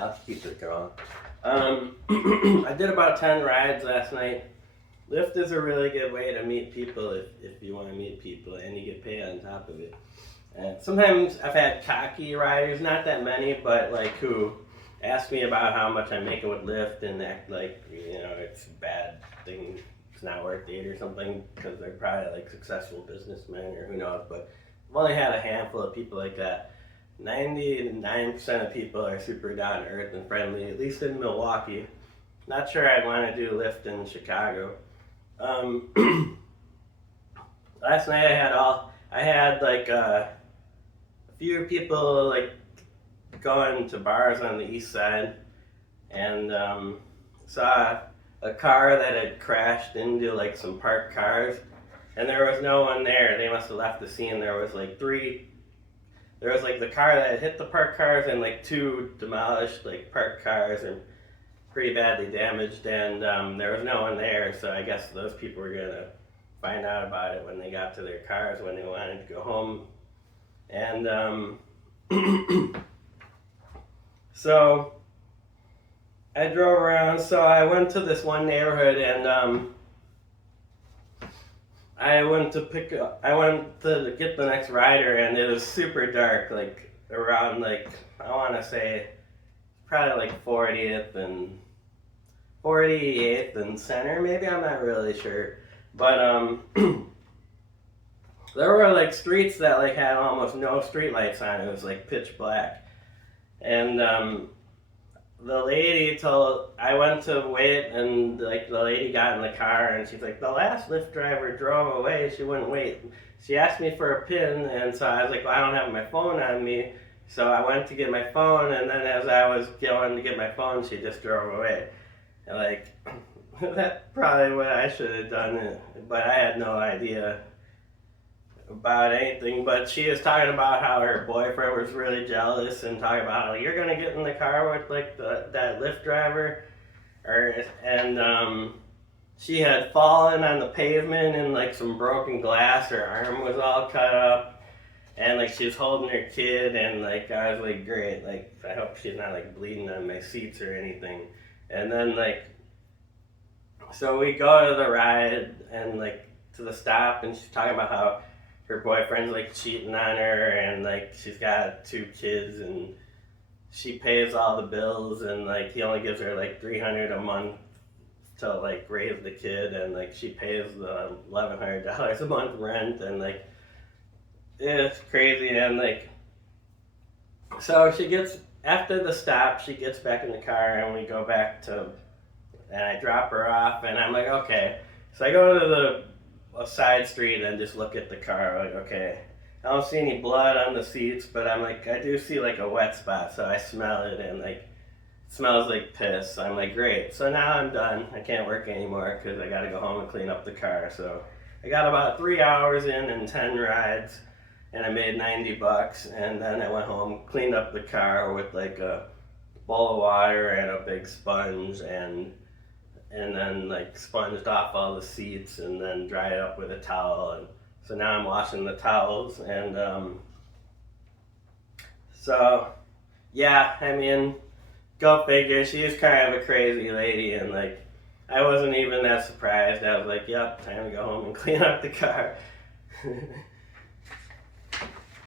I'll keep it going. I did about 10 rides last night. Lyft is a really good way to meet people if you want to meet people and you get paid on top of it. And sometimes I've had cocky riders, not that many, but like who ask me about how much I'm making with Lyft and act like, it's a bad thing, it's not worth it or something because they're probably like successful businessmen or who knows. But I've only had a handful of people like that. 99% of people are super down to earth and friendly, at least in Milwaukee. Not sure I'd want to do Lyft in Chicago. Last night I had like a few people like going to bars on the east side and saw a car that had crashed into like some parked cars and there was no one there. They must have left the scene. There was like the car that hit the parked cars and like two demolished like parked cars and pretty badly damaged, and there was no one there, so I guess those people were gonna find out about it when they got to their cars when they wanted to go home. And so I drove around. So I went to this one neighborhood and I went to get the next rider, and it was super dark, like around like I want to say probably like 40th and 48th and Center, maybe, I'm not really sure. But there were like streets that like had almost no street lights on. It was like pitch black. And the lady I went to wait, and like the lady got in the car and she's like, the last Lyft driver drove away, she wouldn't wait. She asked me for a pin, and so I was like, well, I don't have my phone on me. So I went to get my phone, and then as I was going to get my phone, she just drove away. And like, that's probably what I should have done, but I had no idea about anything. But she was talking about how her boyfriend was really jealous and talking about how you're gonna get in the car with like that Lyft driver, and she had fallen on the pavement and like some broken glass. Her arm was all cut up, and like she was holding her kid, and like I was like, great, like I hope she's not like bleeding on my seats or anything. And then like, so we go to the ride and like to the stop, and she's talking about how her boyfriend's like cheating on her, and like she's got 2 kids, and she pays all the bills, and like he only gives her like $300 a month to like raise the kid, and like she pays the $1,100 a month rent, and like it's crazy. And like, so she gets, after the stop, she gets back in the car, and we go back and I drop her off, and I'm like, okay. So I go to a side street and just look at the car, like, okay. I don't see any blood on the seats, but I'm like, I do see like a wet spot, so I smell it, and like, it smells like piss. I'm like, great. So now I'm done. I can't work anymore because I gotta go home and clean up the car. So I got about 3 hours in and 10 rides, and I made $90, and then I went home, cleaned up the car with like a bowl of water and a big sponge, and then like sponged off all the seats, and then dried it up with a towel. And so now I'm washing the towels, and so yeah, I mean, go figure. She is kind of a crazy lady, and like I wasn't even that surprised. I was like, yep, time to go home and clean up the car.